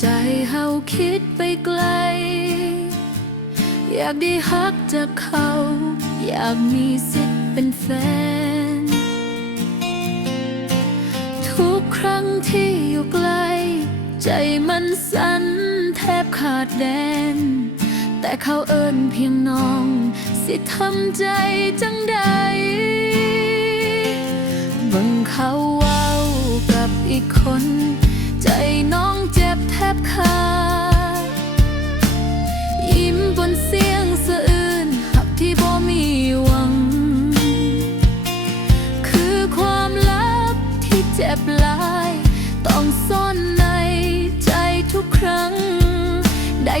ใจเฮาคิดไปไกล อยากได้ฮักจากเขา อยากมีสิทธิ์เป็นแฟน ทุกครั้งที่อยู่ไกล ใจมันสั่นแทบขาดแดน แต่เขาเอิ้นเพียงน้อง สิทำใจจังใดบิ่งเขาว้า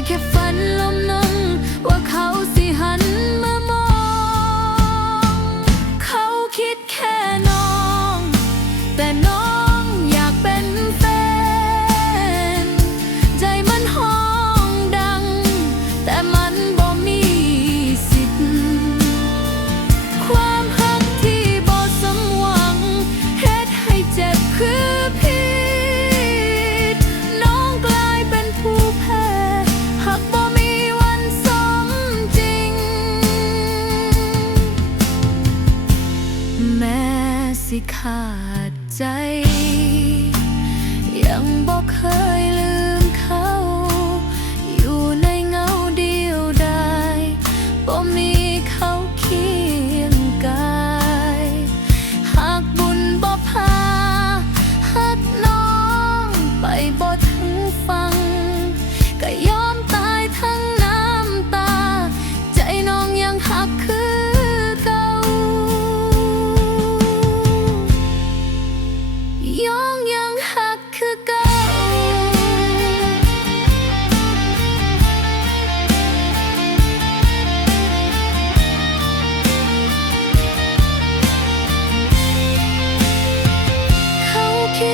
ได้แขาดใจ ยังบอกเคยลื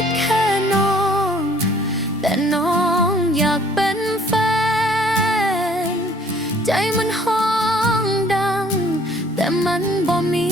ดแค่น้อง แต่น้องอยากเป็นแฟน ใจมันห้องดัง แต่มันบ่มี